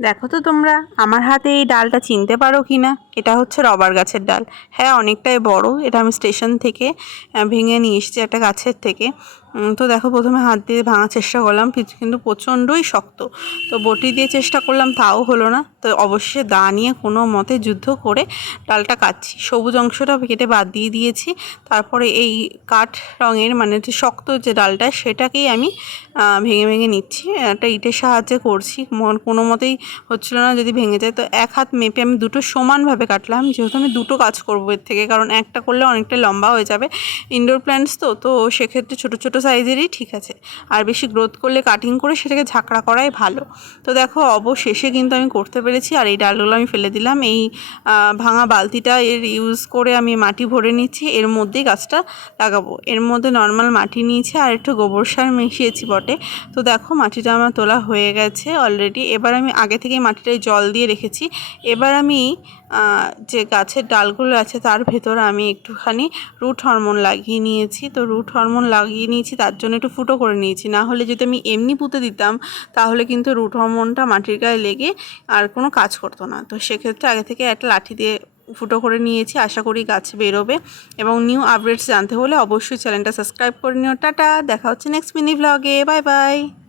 দেখো তো তোমরা আমার হাতে এই ডালটা চিনতে পারো কি না এটা হচ্ছে রবার গাছের ডাল। হ্যাঁ অনেকটাই বড়। এটা আমি স্টেশন থেকে ভেঙে নিয়ে এসেছি একটা গাছের থেকে। তো দেখো, প্রথমে হাত দিয়ে ভাঙার চেষ্টা করলাম কিন্তু- প্রচণ্ডই শক্ত। তো বটি দিয়ে চেষ্টা করলাম, তাও হলো না। তো অবশ্যই দা নিয়ে কোনো মতে যুদ্ধ করে ডালটা কাটছি। সবুজ অংশটা কেটে বাদ দিয়ে দিয়েছি। তারপরে এই কাঠ রঙের মানে যে শক্ত যে ডালটা, সেটাকেই আমি ভেঙে ভেঙে নিচ্ছি। একটা ইটের সাহায্যে করছি। কোনো মতেই হচ্ছিল না যদি ভেঙে যায়। তো এক হাত মেপে আমি দুটো সমানভাবে কাটলাম। যেহেতু আমি দুটো কাজ করব এর থেকে, কারণ একটা করলে অনেকটা লম্বা হয়ে যাবে। ইনডোর প্ল্যান্টস তো তো সেক্ষেত্রে ছোটো ছোটো সাইজেরই ঠিক আছে। আর বেশি গ্রোথ করলে কাটিং করে সেটাকে ঝাঁকড়া করাই ভালো। তো দেখো, অবশেষে কিন্তু আমি করতে পেরেছি। আর এই ডালগুলো আমি ফেলে দিলাম। এই ভাঙা বালতিটা এর ইউজ করে আমি মাটি ভরে নিচ্ছি। এর মধ্যেই গাছটা লাগাবো। এর মধ্যে নর্মাল মাটি নিয়েছি আর একটু গোবর সার মিশিয়েছি বটে। তো দেখো, মাটিটা আমার তোলা হয়ে গেছে অলরেডি এবার আমি আগে থেকেই মাটিটায় জল দিয়ে রেখেছি। এবার আমি যে গাছের ডালগুলো আছে তার ভেতর আমি একটুখানি রুট হরমোন লাগিয়ে নিয়েছি। তো রুট হরমোন লাগিয়ে নিয়েছি, তার জন্য একটু ফুটো করে নিয়েছি। না হলে যদি আমি এমনি পুঁতে দিতাম, তাহলে কিন্তু রুট হরমোনটা মাটির গায়ে লেগে আর কোনো কাজ করতো না। তো সেক্ষেত্রে আগে থেকে একটা লাঠি দিয়ে ফুটো করে নিয়েছি। আশা করি গাছ বেরোবে। এবং নিউ আপডেটস জানতে হলে অবশ্যই চ্যানেলটা সাবস্ক্রাইব করে নিও। টাটা! দেখা হচ্ছে নেক্সট মিনি ভ্লগে বাই বাই!